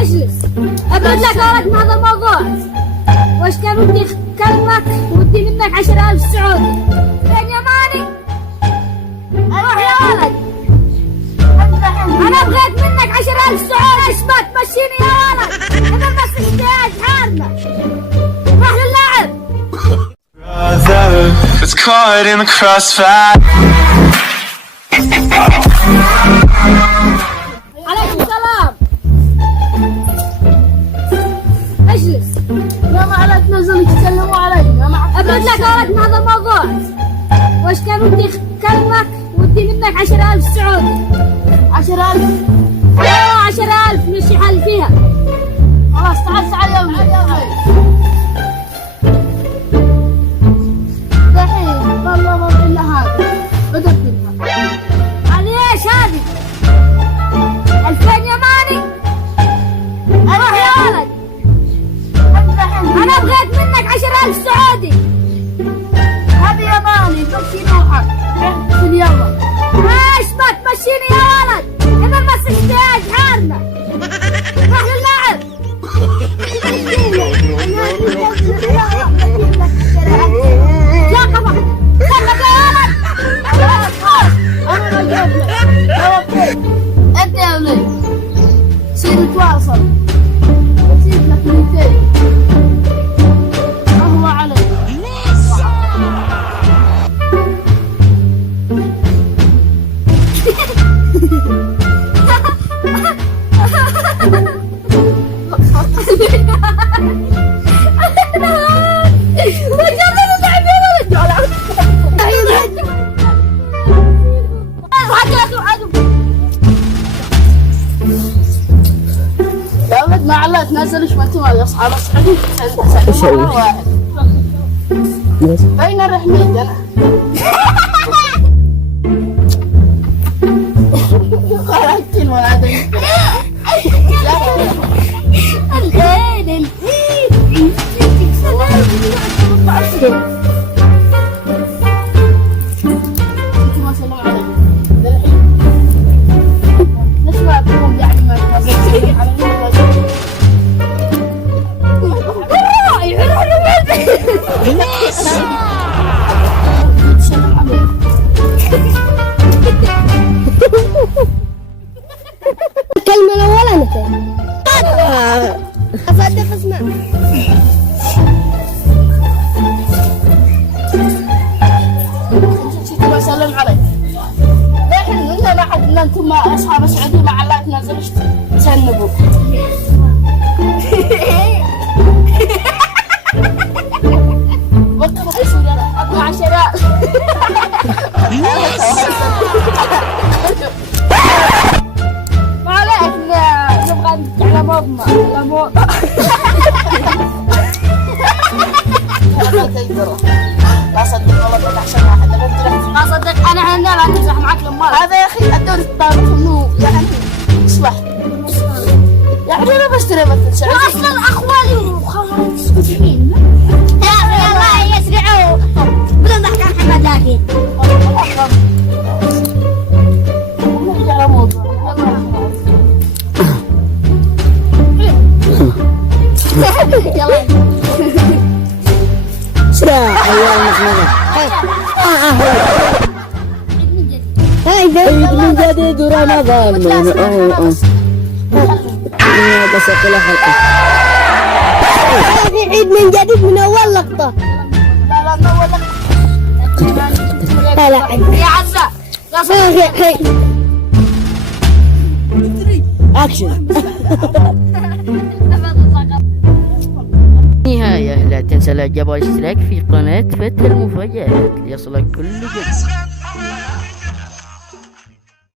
اجلس أبد لك أردت من هذا الموضوع. وش كان ودي أكلمك ودي منك 10,000 سعودي. فين يماني؟ أروح يا ولد. أنا بغيت منك 10,000 سعودي. إيش ما تمشيني يا ولد؟ أنا بس اجتهاد حارنا. روح للعب. It's caught in the crossfire. عليكم السلام. اجلس. لا ما عليك نزل يتكلموا علي. أبد لك أردت من هذا الموضوع. وش كان ودي أكلمك ودي منك 10,000 سعودي. 10,000. ايوه 10,000 مشي حل فيها. خلاص تعال يا ولد. دحين والله ما في الا هذا. بدك منها. علي ايش هذه؟ 2000 يماني؟ اروح يا ولد. انا بغيت منك 10,000 سعودي. هذه ياباني تمشيني وحق. في اليمن. ايش ما تمشيني يا ولد؟ انا بس اجتهاد حارنا. روح للعب. لا قفا خلك يا ولد. انا بجيب لك. انت يا ولد سير نتواصل. بسيب لك 200. قهوة عليك. يا ولد ما علاه تنزلش ما انتم يا اصحاب السعودية. سلموا على واحد. بين الرحمين انا. خلاص كلمة هذا. انتم ما سلموا علي. للحين. ليش ما تقوم يعني ما تنزل على الكلمة الأولى متى؟ أصدق اسمع. ما سلم علي. لكن انت ما حد ان انتم اصحاب السعودية ما علاه تنزلش تسنبوا. وقت الحسود اطلع 10,000. ما عليك نبغى نرجع لموضنا لموضة. لا صدق والله بدك احسن واحد. ما صدق أنا عندنا لا تمزح معك لما هذا يا اخي الدور الطابق انه يعني اصلح. يعني انا بشتري مثل سعودي. أصلا أخوالي وخوالي مسكوتين. يا أخي الله يسرعوا بدون ضحك عن محمد لكن. نرجع لموضوع. يلا سرع أيام محمد. عيد من جديد ورمضان من بس أقول حلقة. في عيد من جديد من أول لقطة. لا من اول لا لا يا عزة يا هي أكشن. نهاية لا تنسى الاعجاب والاشتراك في قناة فتى المفاجآت ليصلك كل جديد.